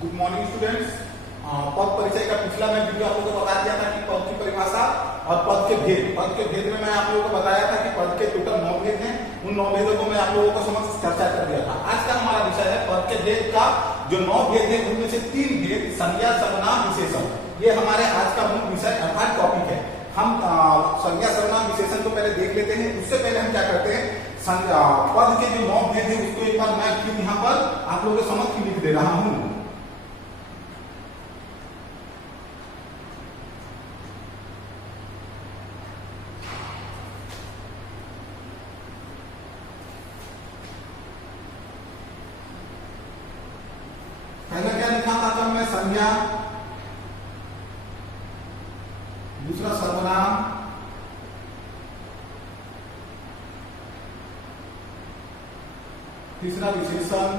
Good morning students. पद परिचय का पिछला मैं वीडियो आप लोगों को बता दिया था कि पद की परिभाषा और पद के भेद में मैं आप लोगों को बताया था कि पद के टोटल 9 भेद हैं। उन 9 भेदों को मैं आप लोगों को समक्ष चर्चा कर दिया था। आज का हमारा विषय है पद के भेद का जो 9 भेद है उनमें से 3 भेद संज्ञा, सर्वनाम, विशेषण। ये हमारे आज का मूल विषय अर्थात टॉपिक है। हम संज्ञा, सर्वनाम, विशेषण को पहले देख लेते हैं। उससे पहले हम क्या करते हैं, पद के जो 9 भेद है उसको एक बार मैं फिर यहाँ पर आप लोगों के समक्ष लिख दे रहा हूँ। पहला क्या लिखा था मैं, संज्ञा, दूसरा सर्वनाम, तीसरा विशेषण,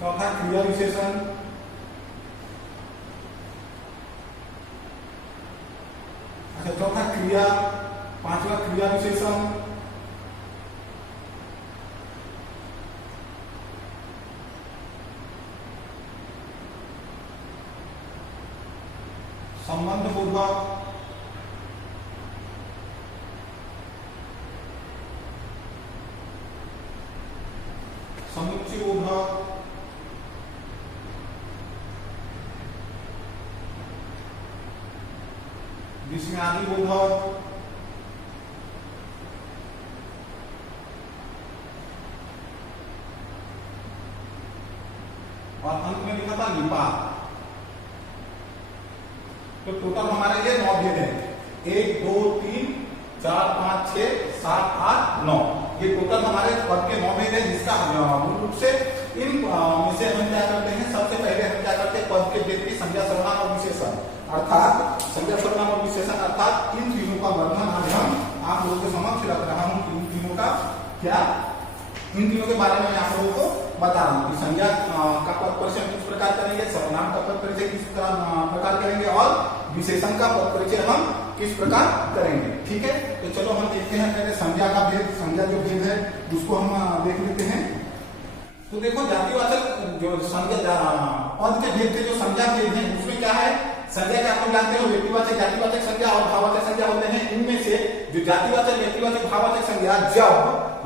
चौथा क्रिया विशेषण, चौथा क्रिया, पांचवा क्रिया विशेषण, संबंध पूर्वक, समुच्चय बोधक, विस्मयादि बोधक, और अंत में लिखा था निपात। तो टोटल हमारे ये 9 भेद है। 1 2 3 4 5 6 7 8 9, ये टोटल हमारे पद के 9 भेद है। जिसका मूल रूप से इन में से हम क्या करते हैं, सबसे पहले हम क्या करते हैं, पद के भेद की संज्ञा, सर्वनाम और विशेषण अर्थात संज्ञा, सर्वनाम और विशेषण अर्थात इन तीनों का वर्णन आज हम आप लोगों के समक्ष रख रहा हूँ। इन तीनों का क्या, इन तीनों के बारे में मैं आप लोगों को बता रहा हूँ कि संज्ञा का पद परिचय किस प्रकार करेंगे, सर्वनाम का पद परिचय किस प्रकार करेंगे और विशेषण का पद परिचय हम किस प्रकार करेंगे। ठीक है, तो चलो हम देखते हैं पहले संज्ञा का भेद। संज्ञा जो भेद है उसको हम देख लेते हैं। तो देखो, जातिवाचक जो संज्ञा, पद के भेद के जो संज्ञा भेद है उसमें क्या है, संज्ञा के आप लोग जानते हो व्यक्तिवाचक, जातिवाचक संज्ञा और भाववाचक संज्ञा होते हैं। इनमें से जो जातिवाचक, व्यक्तिवाचक, भाववाचक संज्ञा जब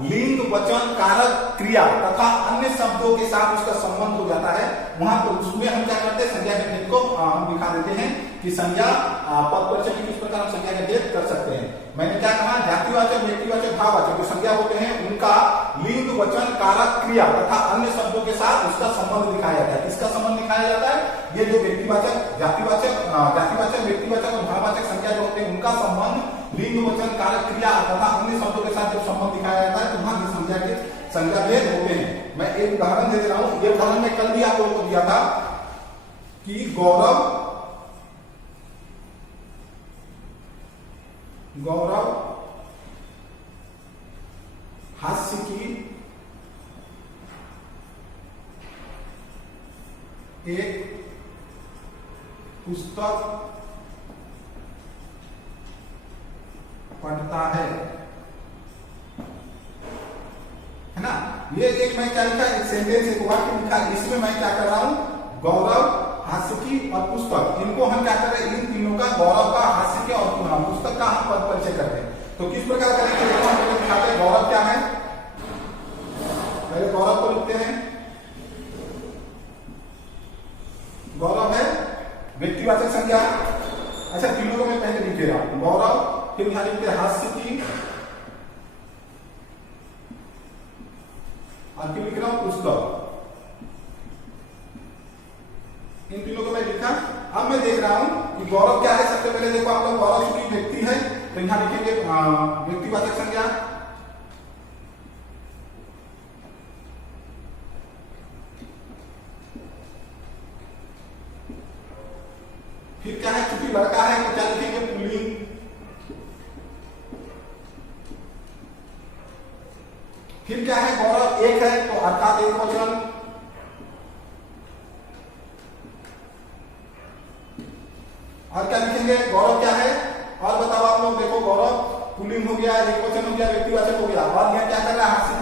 लिंग, वचन, कारक, क्रिया तथा अन्य शब्दों के साथ उसका संबंध हो जाता है, वहां पर उसमें हम क्या करते हैं, संज्ञा के भेद को हम दिखा देते हैं कि संज्ञा पद परिचय में किस प्रकार हम संज्ञा का भेद कर सकते हैं। मैंने क्या कहा, जातिवाचक, व्यक्तिवाचक, भाववाचक जो संज्ञा होते हैं उनका लिंग, वचन, कारक, क्रिया तथा अन्य शब्दों के साथ उसका संबंध दिखाया जाता है। किसका संबंध दिखाया जाता है, ये जो व्यक्तिवाचक, जातिवाचक, व्यक्तिवाचक और भाववाचक संज्ञा जो होते हैं उनका संबंध लिंग, वचन, कारक, क्रिया तथा अन्य शब्दों के साथ जब संबंध दिखाया जाता है तो वहां संज्ञा भेद होते हैं। मैं एक उदाहरण दे रहा हूं। ये उदाहरण मैं कल भी आप लोगों को दिया था कि गौरव हास्य की एक पुस्तक पढ़ता है ना। ये एक मैं क्या लिखा, एक सेंटेंस, एक वाक्य लिखा। इसमें मैं क्या कर रहा हूं, गौरव, हास्य की और पुस्तक, इनको हम क्या कर रहे हैं, इन तीनों का, गौरव का, हास्य के और पुस्तक का हम पद परिचय करते हैं। तो किस प्रकार करेंगे, देखो हम लोग दिखाते हैं। गौरव क्या है, पहले गौरव को लिखते हैं। गौरव है व्यक्तिवाचक संज्ञा। अच्छा, तीनों को मैं पहले लिख रहा हूं, गौरव, फिर यहां लिखते हैं हास्य की और फिर लिख रहा हूं पुस्तक। इन तीनों को मैं लिखा। अब मैं देख रहा हूं कि गौरव क्या है। सबसे पहले देखो आप लोग, गौरव चूंकि व्यक्ति है तो यहां लिखेंगे व्यक्तिवाचक संज्ञा। फिर क्या है, चूंकि लड़का है तो क्या लिखेंगे, पुल्लिंग। फिर क्या है, गौरव एक है तो अर्थात एक वचन। और क्या लिखेंगे, गौरव क्या है, और बताओ आप लोग। देखो, गौरव पुल्लिंग हो गया, एक वचन हो गया, व्यक्तिवाचक हो गया। और यह क्या कर रहा है, हास्य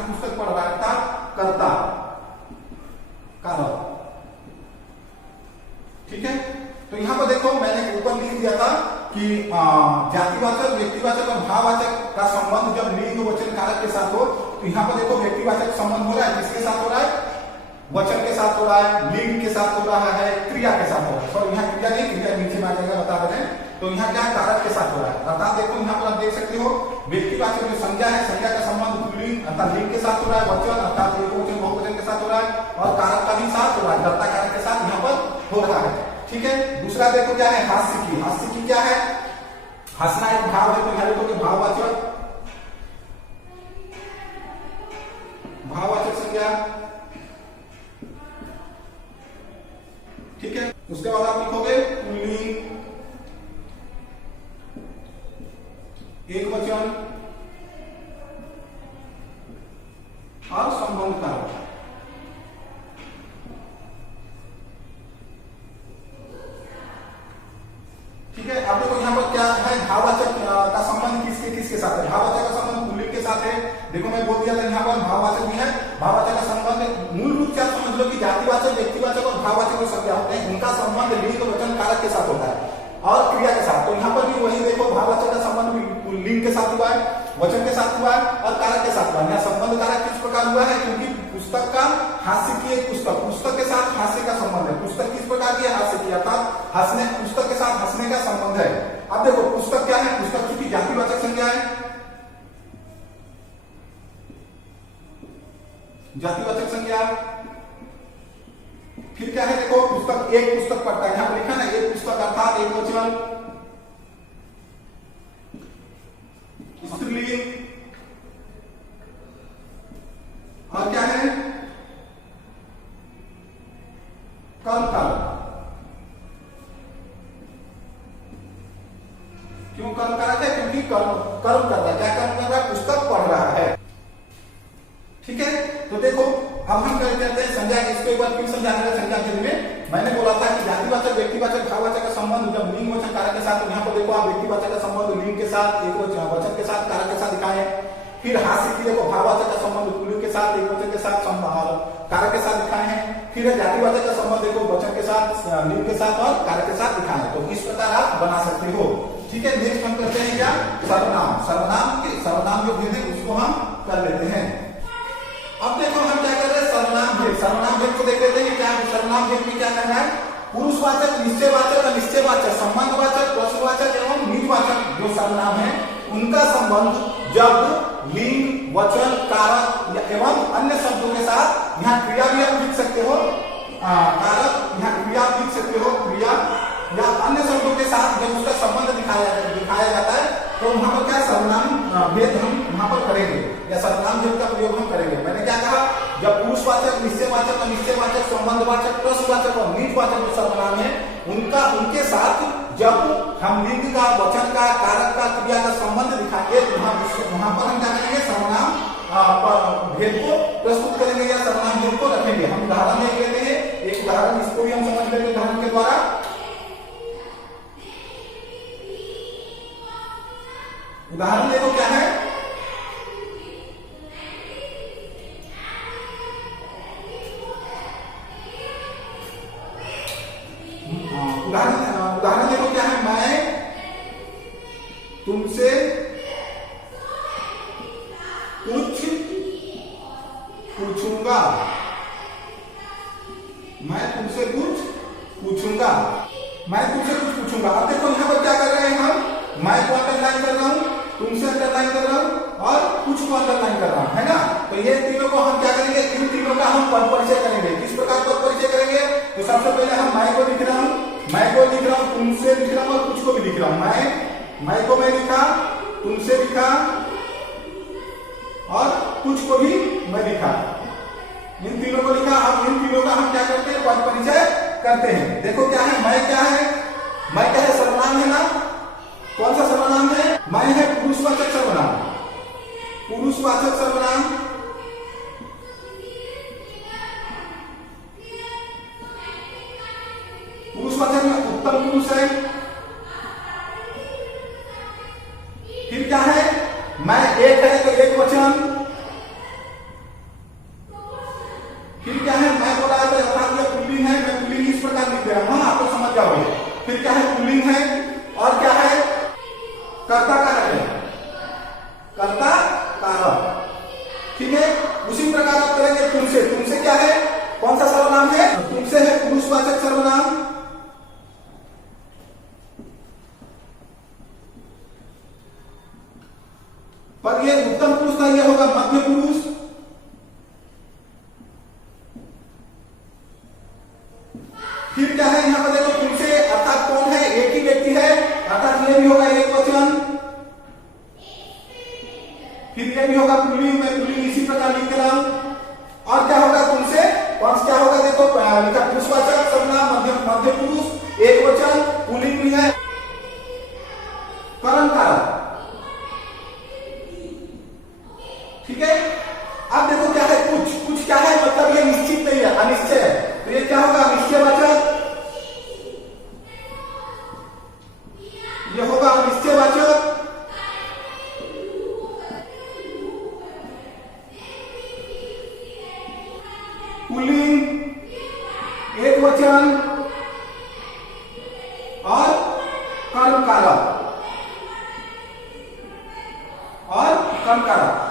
कर्ता, कारक। ठीक है, तो यहां पर देखो मैंने ऊपर लिख दिया था कि जातिवाचक, व्यक्तिवाचक और भाववाचक का संबंध जब लिंग वचन कारक के साथ हो, तो यहाँ पर देखो व्यक्तिवाचक संबंध हो रहा है, किसके साथ हो रहा है? वचन के साथ हो रहा है, लिंग के साथ हो रहा है, क्रिया के साथ हो रहा है। सॉरी, यहाँ क्रिया नहीं, क्रिया नीचे में आ जाएगा, बता रहे हैं। तो यहाँ क्या कारक के साथ हो रहा है, अर्थात देखो यहाँ पर आप देख सकते हो व्यक्तिवाचक जो संज्ञा है, संज्ञा का संबंध पुल्लिंग अर्थात लिंग के साथ हो रहा है, वचन अर्थात एकवचन बहुवचन के साथ हो रहा है, और कारक का भी साथ हो रहा है, कर्ता कारक के साथ यहाँ पर हो रहा है। ठीक है, दूसरा देखो क्या है? हास्य की। हास्य की क्या है? हंसना एक भाव है, तो यहाँ देखो कि भाववाचक, भाववाचक संज्ञा। ठीक है, उसके बाद आप लिखोगे पुल्लिंग, एकवचन और संबंध कारक। ठीक है, अब देखो यहाँ पर क्या है? भाववाचक का संबंध किसके किसके साथ है? भाववाचक का संबंध पुल्लिंग के साथ है। देखो मैं बोल दिया था यहाँ पर भाववाचक भी है। भाववाचक का संबंध मूल रूप से आप समझ लो कि जातिवाचक, व्यक्तिवाचक और भाववाचक जो संज्ञा होते हैं, उनका संबंध लिंग वचन कारक के साथ होता है और क्रिया के साथ। तो यहाँ पर भी वही देखो, भाववाचक का संबंध लिंग के साथ हुआ है, वचन के साथ हुआ है और कारक के साथ हुआ है। यहाँ संबंध कारक किस प्रकार हुआ है? क्योंकि पुस्तक का हास्य की एक पुस्तक, पुस्तक के साथ हास्य का संबंध है। पुस्तक किस प्रकार की है? हास्य की, अर्थात हंसने, पुस्तक के साथ हंसने का संबंध है। अब देखो पुस्तक क्या है? पुस्तक की जातिवाचक संज्ञा है, जातिवाचक संज्ञा। फिर क्या है? देखो पुस्तक, एक पुस्तक पढ़ता है, यहां पर लिखा ना एक पुस्तक अर्थात एक वचन, स्त्रीलिंग, और क्या है? कर्म कारक। क्यों कर्म कारक है? क्योंकि कर्म कर्म कर रहा है। क्या कर्म कर रहा है? पुस्तक पढ़ रहा है। ठीक है, तो देखो अब हम क्या करते हैं? संज्ञा, इसके ऊपर फिर समझाने का संज्ञा के लिए मैंने बोला था कि जातिवाचक, व्यक्तिवाचक, भाववाचक का संबंध जब लिंग वचन कारक के साथ, तो यहाँ पर देखो आप व्यक्तिवाचक का संबंध लिंग के साथ, एकवचन वचन के साथ, कारक के साथ दिखाए। फिर हास्य की देखो भाववाचक का संबंध पुल्लिंग के साथ, एकवचन के साथ, कारक के साथ दिखाए हैं। फिर जातिवाचक का संबंध देखो वचन के साथ, लिंग के साथ और कारक के साथ दिखाए हैं। तो इस प्रकार आप बना सकते हो। ठीक है, नेक्स्ट हम करते हैं क्या? सर्वनाम। सर्वनाम जो भेद है उसको हम कर लेते हैं। अब देखो हम क्या कर रहे हैं? सर्वनाम भेद। सर्वनाम भेद को देख लेते हैं। क्या सर्वनाम भेद में क्या करना है? पुरुषवाचक, निश्चयवाचक, अनिश्चयवाचक, संबंधवाचक, प्रश्नवाचक एवं निजवाचक जो सर्वनाम है, उनका संबंध जब लिंग, वचन, कारक एवं अन्य शब्दों के साथ, यहाँ क्रिया भी आप लिख सकते हो, कारक, यहाँ क्रिया आप लिख सकते हो, क्रिया या अन्य शब्दों के साथ जब उसका संबंध दिखाया जाता है, तो वहां पर क्या सर्वनाम भेद हम वहां पर करेंगे या सर्वनाम भेद का प्रयोग हम करेंगे। मैंने क्या कहा? जब पुरुषवाचक, निश्चयवाचक, अनिश्चयवाचक, संबंधवाचक, प्रश्नवाचक और निजवाचक जो सर्वनाम है, उनके साथ जब हम लिंग का, वचन का, कारक का, क्रिया का संबंध दिखाएंगे, वहां पर हम क्या करेंगे? सर्वनाम भेद को प्रस्तुत करेंगे या सर्वनाम भेद को रखेंगे। हम उदाहरण देख लेते हैं, एक उदाहरण इसको भी हम समझ लेंगे उदाहरण के द्वारा। उदाहरण देखो क्या है? उदाहरण देखो क्या है? मैं तुमसे कुछ पूछूंगा, मैं तुमसे कुछ पूछूंगा, मैं तुमसे कुछ पूछूंगा। अब देखो यहाँ पर क्या कर रहे हैं हम? मैं को अंडरलाइन कर रहा हूं, तुमसे अंडरलाइन कर रहा हूं और कुछ को अंडरलाइन कर रहा हूं, है ना? तो ये तीनों को हम क्या करेंगे? इन तीनों का हम पद परिचय करेंगे। किस प्रकार पद परिचय करेंगे? तो सबसे पहले हम मैं को लिख रहा हूं, मैं को लिख रहा हूं, तुमसे लिख रहा हूं और कुछ को भी लिख रहा हूं। मैं को मैं लिखा, तुमसे लिखा और कुछ को भी मैं लिखा, इन तीनों को लिखा। अब इन तीनों का हम क्या करते हैं? पद परिचय करते हैं। देखो क्या है? मैं क्या है? मैं क्या है? सर्वनाम है ना? कौन सा सर्वनाम है? मैं है पुरुषवाचक सर्वनाम, पुरुषवाचक सर्वनाम। पुरुषवाचक में उत्तम पुरुष है। फिर क्या है? मैं एक है तो एक वचन, कर्ता कारक है, कर्ता कारक। ठीक है, उसी प्रकार आप करेंगे तुमसे। तुमसे क्या है, कौन सा सर्वनाम है, तुमसे है पुरुषवाचक सर्वनाम। पर ये उत्तम पुरुष था, ये होगा मध्य पुरुष। फिर क्या है यहां पर देखो, तुमसे अर्थात कौन है, एक ही व्यक्ति है, अर्थात ये भी होगा एक वचन। फिर ये भी होगा पुल्लिंग, मैं पुल्लिंग इसी प्रकार लिख रहा हूं। और क्या होगा तुमसे, कौन क्या होगा देखो, लिखा पुरुषवाचक सर्वनाम, मध्य पुरुष, एक वचन, पुल्लिंग भी है, कर्म कारक। ठीक है, अब देखो क्या है, कुछ क्या है, मतलब ये निश्चित नहीं है, अनिश्चय है, तो ये क्या होगा, अनिश्चयवाचक। ये होगा अनिश्चयवाचक। पुल्लिंग, एक वचन और कर्म कारक,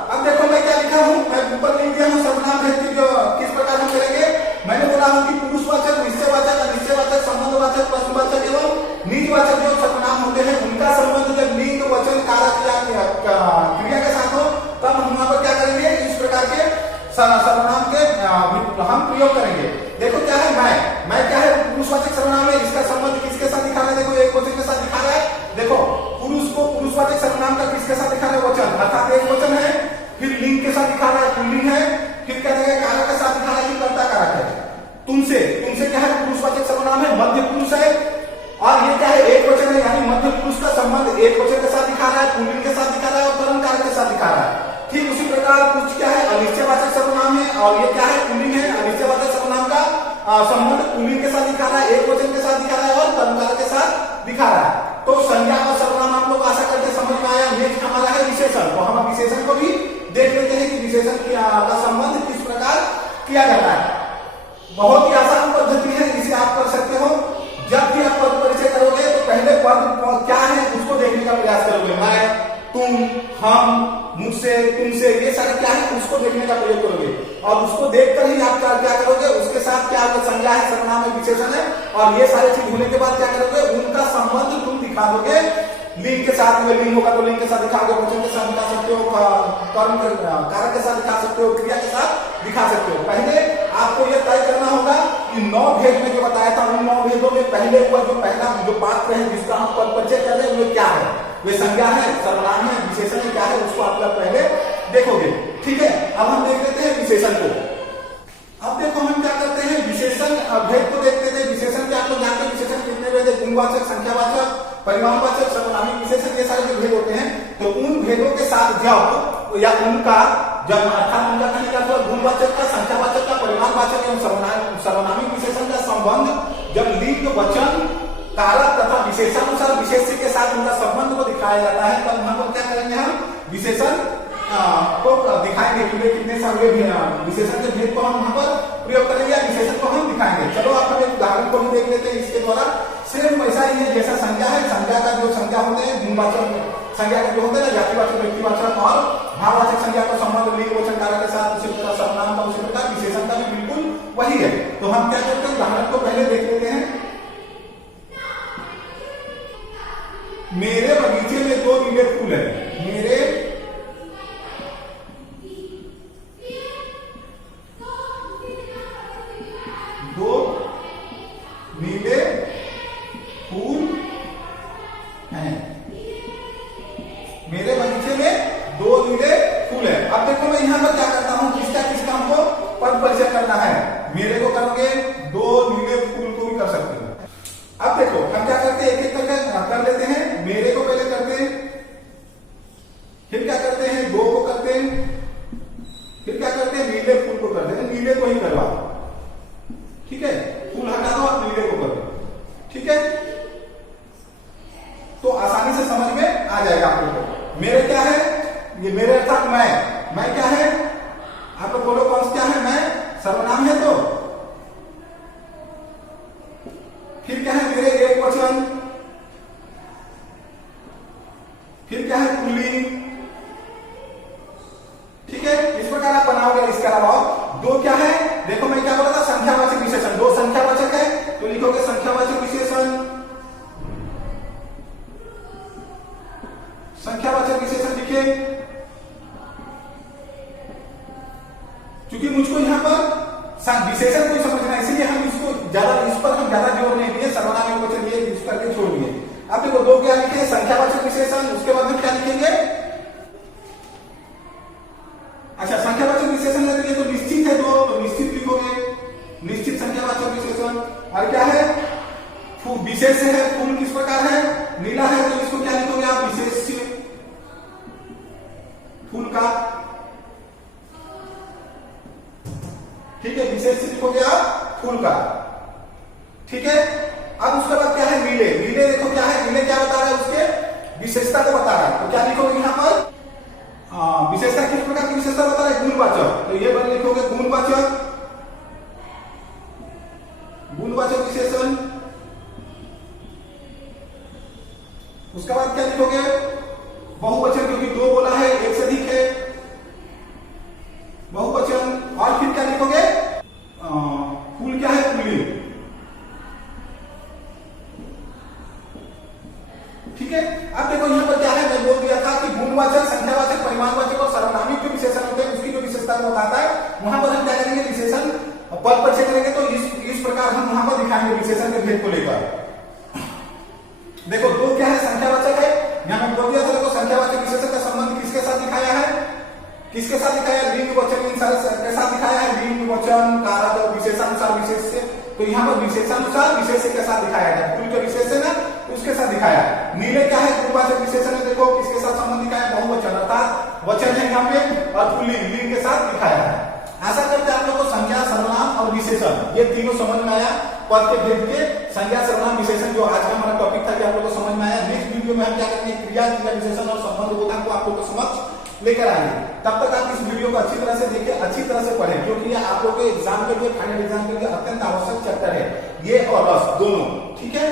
अब देखो मैं क्या लिखा हूं, मैं ऊपर लिख दिया हूं सर्वनाम भेद जो किस प्रकार हम करेंगे। मैंने बोला हूं कि पुरुषवाचक, निश्चयवाचक, अनिश्चयवाचक, संबंधवाचक, प्रश्नवाचक एवं निजवाचक जो सर्वनाम होते हैं उनका संबंध जब लिंग, वचन, कारक या क्रिया के साथ हो तब हम वहां पर क्या करेंगे, इस प्रकार के सर्वनाम के हम प्रयोग करेंगे। देखो क्या है, मैं क्या है, पुरुषवाचक सर्वनाम है, इसका संबंध किसके साथ दिखा रहा है, देखो एक वचन के साथ दिखा रहा है। देखो पुरुष को पुरुषवाचक सर्वनाम का किसके साथ दिखा रहा है, वचन, अर्थात एक वचन है। फिर लिंग के साथ दिखा रहा है, पुल्लिंग है। फिर क्या है, कारक के साथ दिखा रहा है कि कर्ता कारक है। तुमसे क्या है, पुरुषवाचक सर्वनाम है, मध्य पुरुष है। और ये क्या है, एक वचन है, यानी मध्य पुरुष का संबंध एक वचन के साथ दिखा रहा है, पुल्लिंग के साथ दिखा रहा है और कर्म कारक के साथ दिखा रहा है। ठीक उसी प्रकार कुछ क्या है, अनिश्चयवाचक सर्वनाम है, और ये क्या है, पुल्लिंग है। अनिश्चयवाचक सर्वनाम का संबंध पुल्लिंग के साथ दिखा रहा है, एक वचन के साथ दिखा रहा है और कर्म कारक के साथ दिखा रहा है। तो संज्ञा और सर्वनाम आप लोग आशा करते समझ में आया। नेक्स्ट हमारा है विशेषण, तो हम विशेषण को भी देख लेते हैं कि विशेषण का संबंध किस प्रकार किया जाता है। बहुत ही आसान पद्धति है, इसे आप कर सकते हो। जब भी आप पद परिचय करोगे तो पहले पद क्या है उसको देखने का प्रयास करोगे। मैं, तुम, हम, मुझसे, तुमसे, ये सारे क्या है उसको देखने का प्रयोग करोगे, और उसको देखकर ही आप क्या करोगे, उसके साथ क्या संज्ञा है, सर्वनाम है, विशेषण है, और ये सारे चीज होने के बाद क्या करोगे, उनका संबंध तुम दिखा दोगे। लिंग के साथ में लिंग होगा तो लिंग के साथ दिखाओगे, वचन के साथ दिखा सकते हो, कर्म कारक के साथ दिखा सकते हो, क्रिया के साथ दिखा सकते हो। पहले आपको यह तय करना होगा कि 9 भेद में जो बताया था उन 9 भेदों में पहले हुआ जो पहला जो पात्र है जिसका हम पद परिचय कर रहे हैं वो क्या है, वे संज्ञा है, सर्वनाम है, विशेषण है, क्या है उसको आप लोग पहले देखोगे। ठीक है, अब हम देख लेते हैं विशेषण को। अब देखो हम क्या करते हैं, विशेषण भेद को देख लेते हैं। विशेषण के आप लोग जानते हैं विशेषण कितने भेद है, गुणवाचक, संख्यावाचक, परिमाणवाचक, सर्वनामी विशेषण, ये सारे जो भेद होते हैं। तो उन भेदों के साथ जब या उनका जब अर्थात उनका कहने का मतलब गुणवाचक का, संख्यावाचक का, परिमाणवाचक एवं सर्वनामी विशेषण का संबंध जब लिंग, वचन, कारक तथा विशेषानुसार विशेष्य के साथ उनका संबंध को दिखाया जाता है, तब हम क्या करेंगे, हम विशेषण को दिखाएंगे कि कितने सारे विशेषण के भेद को हम वहां पर प्रयोग करेंगे या विशेषण को हम दिखाएंगे। चलो आप हम एक उदाहरण को भी देख लेते हैं इसके द्वारा। सेम वैसा ही है जैसा संज्ञा है, संज्ञा का जो संज्ञा होते हैं, गुणवाचक संज्ञा के जो होते हैं ना, जातिवाचक, व्यक्तिवाचक और भाववाचक संज्ञा का संबंध लिंग, वचन, कारक के साथ, उसी प्रकार सर्वनाम का, उसी प्रकार विशेषण का भी बिल्कुल वही है। तो हम क्या करते हैं, उदाहरण को पहले देख लेते हैं। मेरे बगीचे में 2 नीले फूल है। मेरे दो नीले फूल हैं। मेरे बगीचे में 2 नीले फूल है। अब देखो मैं यहां पर क्या करता हूं, किसका हमको पद परिचय करना है। मेरे को करोगे, 2 नीले फूल को भी कर सकते हो। अब देखो हम क्या करते हैं, एक एक करके कर लेते हैं। मेरे को पहले करते हैं, फिर क्या करते हैं, 2 को करते हैं, फिर क्या करते हैं, नीले फूल को करते हैं। नीले को ही करवा, ठीक है, फूल हटा दो और नीले को कर दो। ठीक है, तो आसानी से समझ में आ जाएगा आप लोगों को। मेरे क्या है, ये मेरे अर्थात मैं क्या है, आप लोग बोलो कौन क्या है, मैं सर्वनाम है। तो फिर क्या है, मेरे एक वचन, फिर क्या है पुल्लिंग, ठीक है। इस प्रकार आप बनाओगे। इसके अलावा दो क्या है, देखो मैं क्या बोला था, संख्यावाचक विशेषण, दो संख्यावाचक है तो लिखोगे संख्यावाचक विशेषण, संख्यावाचक विशेषण लिखे। क्योंकि मुझको यहां पर विशेषण को समझना है, इसलिए हम इसको ज्यादा, इस पर हम ज्यादा जोर नहीं दिए, सर्वनाम एवं ये यूज करके छोड़ दिए। अब देखो दो क्या लिखे, संख्यावाचक विशेषण, उसके बाद में क्या लिखेंगे, अच्छा संख्यावाचक विशेषण है तो ये तो निश्चित है, दो तो निश्चित लिखोगे, निश्चित संख्यावाचक विशेषण। और क्या है, विशेष है, फूल किस प्रकार है, नीला है तो इसको क्या लिखोगे आप, विशेष फूल का, ठीक है, विशेष लिखोगे आप फूल का, ठीक है। अब उसके बाद क्या है, नीले, नीले देखो क्या है, नीले क्या बता रहा है, उसके विशेषता को बता रहा है, तो क्या लिखोगे यहां पर, विशेषता किस प्रकार की विशेषता बता रहा है, गुणवाचक, तो ये बन लिखोगे गुणवाचक, गुणवाचक विशेषण। उसके बाद क्या लिखोगे, बहुवचन, क्योंकि दो बोला है, एक से अधिक है, बहुवचन। और फिर क्या लिखोगे, फूल क्या है, पुल्लिंग, ठीक है। अब देखो यहां पर क्या है, मैं बोल दिया था कि गुणवाचक, संख्यावाचक, परिमाणवाचक और सर्वनामिक जो विशेषण होते हैं उसकी जो विशेषता को बताता है, वहां पर हम क्या करेंगे, विशेषण पद परिचय करेंगे, तो इस प्रकार हम वहां पर दिखाएंगे विशेषण के भेद को लेकर। देखो दो क्या है, संख्यावाचक है, यहां मैं बोल दिया था, देखो संख्यावाचक विशेषण का संबंध किसके साथ दिखाया है, किसके साथ दिखाया है, लिंग वचन के साथ दिखाया है, लिंग वचन कारक विशेषानुसार विशेष से, तो यहाँ पर विशेषानुसार विशेष के साथ दिखाया है, फूल का विशेषण है उसके साथ दिखाया है। नीले क्या है, गुणवाचक विशेषण है, देखो किसके साथ संबंध दिखाया है, बहुवचन अर्थात वचन है यहाँ पे, और पुल्लिंग लिंग के साथ दिखाया है। आशा करते हैं आप लोगों को संज्ञा, सर्वनाम और विशेषण ये तीनों समझ में आया, पद के भेद के संज्ञा, सर्वनाम, विशेषण जो आज का हमारा टॉपिक था, कि आप लोगों को समझ में आया। नेक्स्ट वीडियो में हम क्या करेंगे, क्रिया, क्रिया विशेषण और संबंध बोधन को आप लोगों को समझ लेकर आएंगे। तब तक आप इस वीडियो को अच्छी तरह से देखिए, अच्छी तरह से पढ़ें, क्योंकि ये आप लोगों के एग्जाम के लिए, फाइनल एग्जाम के लिए अत्यंत आवश्यक चैप्टर है, ये और रस दोनों, ठीक है।